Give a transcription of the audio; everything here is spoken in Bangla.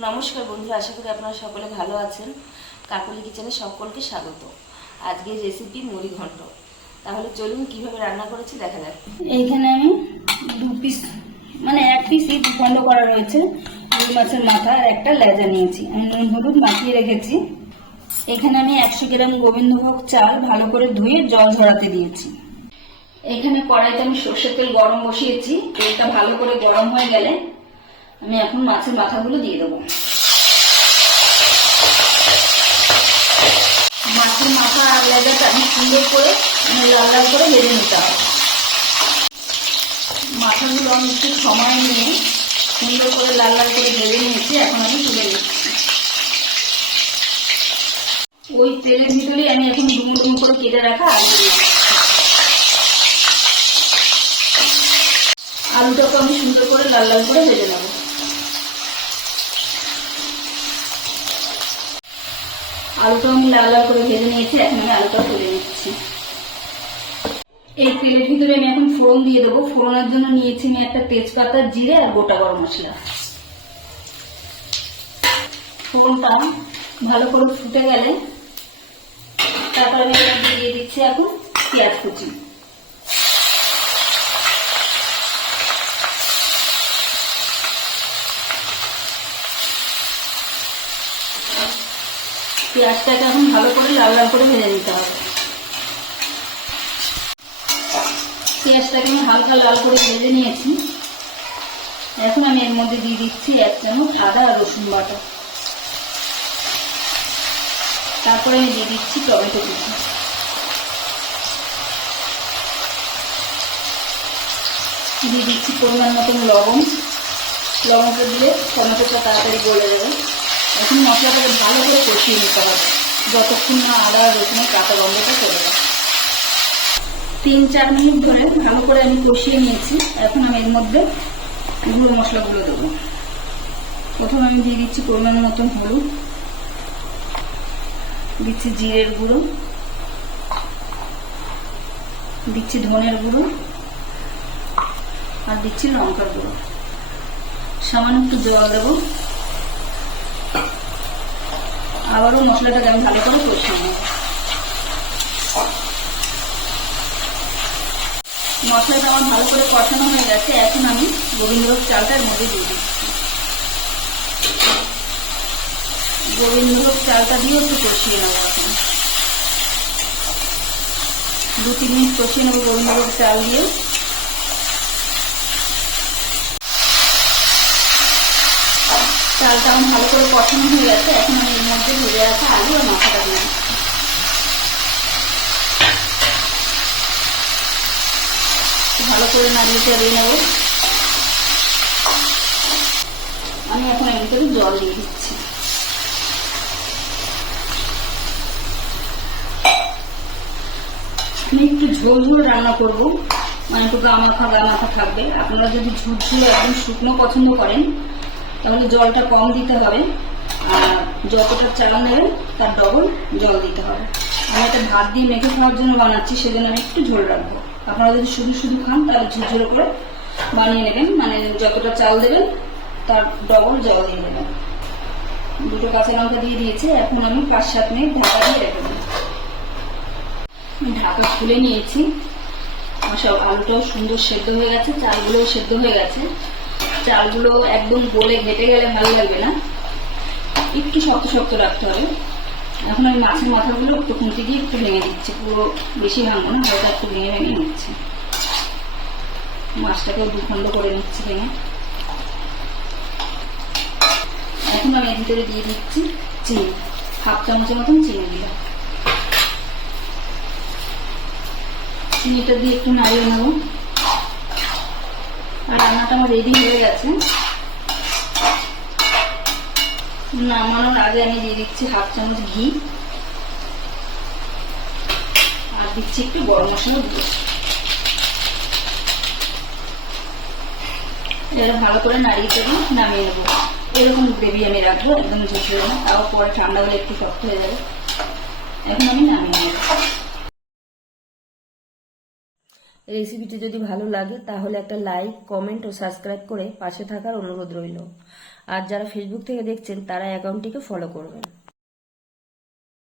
নমস্কার বন্ধুরা, আশা করি আপনারা সকলে ভালো আছেন। কাকলি কিচেনে সকলকে স্বাগত। আজকের রেসিপি মুড়ি ঘন্ট। তাহলে চলুন কিভাবে রান্না করেছি দেখা যাক। এইখানে আমি 2 পিস মানে 1 পিস খন্ড করা রয়েছে রুই মাছের মাথা আর একটা লেজা নিয়েছি। আমি নুন হলুদ মাখিয়ে রেখেছি। এখানে আমি 100 গ্রাম গোবিন্দভোগ চাল ভালো করে ধুয়ে জল ঝরাতে দিয়েছি। এখানে কড়াইতে আমি সর্ষের তেল গরম বসিয়েছি। তেলটা ভালো করে গরম হয়ে গেলে আমি এখন মাছের মাথাগুলো দিয়ে দেবো। মাছের মাথা আর লেজাটা আমি সুন্দর করে লাল লাল করে ভেজে নিতে হবে। মাথাগুলো আমি একটু সময় নিয়ে সুন্দর করে লাল লাল করে ভেজে নিয়েছি। এখন আমি তুলে নিচ্ছি। ওই তেলের ভিতরেই আমি এখন ডুমো ডুমো করে কেটে রাখা আলু দিয়ে দিচ্ছি। আলুটাকে আমি সুন্দর করে লাল লাল করে ভেজে নেব। আলুটা আমি লাল লাল করে ভেজে নিয়েছি। এখন আমি আলুটা তুলে নিচ্ছি। এই তেলের ভিতরে আমি এখন ফোড়ন দিয়ে দেবো। ফোড়নের জন্য নিয়েছি আমি একটা তেজপাতা, জিরে আর গোটা গরম মশলা। ফোড়নটা ভালো করে ফুটে গেলে তারপর আমি দিয়ে দিচ্ছি এখন পেঁয়াজ কুচি। পেঁয়াজটাকে এখন ভালো করে লাল লাল করে ভেজে নিতে হবে। পেঁয়াজটাকে আমি হালকা লাল করে ভেজে নিয়েছি। এখন আমি এর মধ্যে দিয়ে দিচ্ছি 1 চামচ আদা আর রসুন বাটা। তারপরে আমি দিয়ে দিচ্ছি টমেটো কুচি। দিয়ে দিচ্ছি পরিমাণ মতন লবণ। লবণটা দিলে টমেটোটা তাড়াতাড়ি গলে যাবে। এখন মশলাটাকে ভালো করে কষিয়ে নিতে হবে যতক্ষণ না আদা আর রসুনের কাঁচা গন্ধটা চলে যায়। 3-4 মিনিট ধরে ভালো করে আমি কষিয়ে নিয়েছি। এখন আমি এর মধ্যে গুঁড়ো মশলাগুলো দেবো। প্রথমে আমি দিয়ে দিচ্ছি পরিমাণ মতন হলুদ, দিচ্ছি জিরের গুঁড়ো, দিচ্ছি ধনের গুঁড়ো আর দিচ্ছি লঙ্কার গুঁড়ো। সামান্য একটু জল দেবো। আবারও মশলাটাকে আমি ভালো করে কষিয়ে নেব। মশলাটা আমার ভালো করে কষানো হয়ে গেছে। এখন আমি গোবিন্দভোগ চালটার মধ্যে দিয়ে দিচ্ছি। গোবিন্দভোগ চালটা দিয়ে একটু কষিয়ে নেবো। এখন 2-3 মিনিট কষিয়ে নেবো গোবিন্দভোগ চাল দিয়ে। চালটা আমার ভালো করে কষানো হয়ে গেছে। এখন আমি এর মধ্যে ভেজে রাখা আলু আর মাথাটা দিয়ে ভালো করে নাড়িয়ে চাড়িয়ে নেব। আমি এখন এর ভিতরে জল দিয়ে দিচ্ছি। আমি একটু ঝোল ঝোল রান্না করবো, মানে একটু গা মাথা থাকবে। আপনারা যদি ঝুরঝুরে একদম শুকনো পছন্দ করেন তাহলে জলটা কম দিতে হবে, আর যতটা চাল নেবেন তার ডবল জল দিতে হবে। আমি এটা ভাত দিয়ে মেখে খাওয়ার জন্য বানাচ্ছি, সেজন্য আমি একটু ঝোল রাখবো। আপনারা যদি শুধু শুধু খান তাহলে ঝুরঝুরে করে বানিয়ে নেবেন, মানে যতটা চাল দেবেন তার ডবল জল দিয়ে দেবেন। 2টো কাঁচা লঙ্কা দিয়ে দিয়েছে। এখন আমি 5-7 মিনিট ঢাকা দিয়ে রেখে দেবো। ঢাকা খুলে নিয়েছি। সব আলুটাও সুন্দর সেদ্ধ হয়ে গেছে, চালগুলোও সেদ্ধ হয়ে গেছে। চালগুলো একদম গলে ঘেটে গেলে ভালো লাগবে না, একটু শক্ত শক্ত রাখতে হবে। এখন আমি মাছের মাথাগুলো একটু খুঁটি দিয়ে একটু ভেঙে দিচ্ছি। পুরো বেশি ভাঙবো না, হালকা একটু ভেঙে ভেঙে নিচ্ছি। মাছটাকেও 2 খণ্ড করে নিচ্ছি ভেঙে। এখন আমি এর ভিতরে দিয়ে দিচ্ছি চিনি। 1/2 চামচের মতন চিনি দিলাম। চিনিটা দিয়ে একটু নাড়িয়ে নেব। আর রান্নাটা আমার রেডি হয়ে গেছে। নামানোর আগে আমি দিয়ে দিচ্ছি 1/2 চামচ ঘি আর দিচ্ছি একটু গরম মশলা দিয়ে। এটা ভালো করে নাড়িয়ে চাড়িয়ে নামিয়ে নেবো। এরকম গ্রেভি আমি রাখবো, একদম ঝুঁঝুরে না, আবার পরে ঠান্ডা হলে একটু শক্ত হয়ে যাবে। এখন আমি নামিয়ে নেব। রেসিপিটি যদি ভালো লাগে তাহলে একটা লাইক, কমেন্ট ও সাবস্ক্রাইব করে পাশে থাকার অনুরোধ রইল। আর যারা ফেসবুক থেকে দেখছেন তারা অ্যাকাউন্টটিকে ফলো করবেন।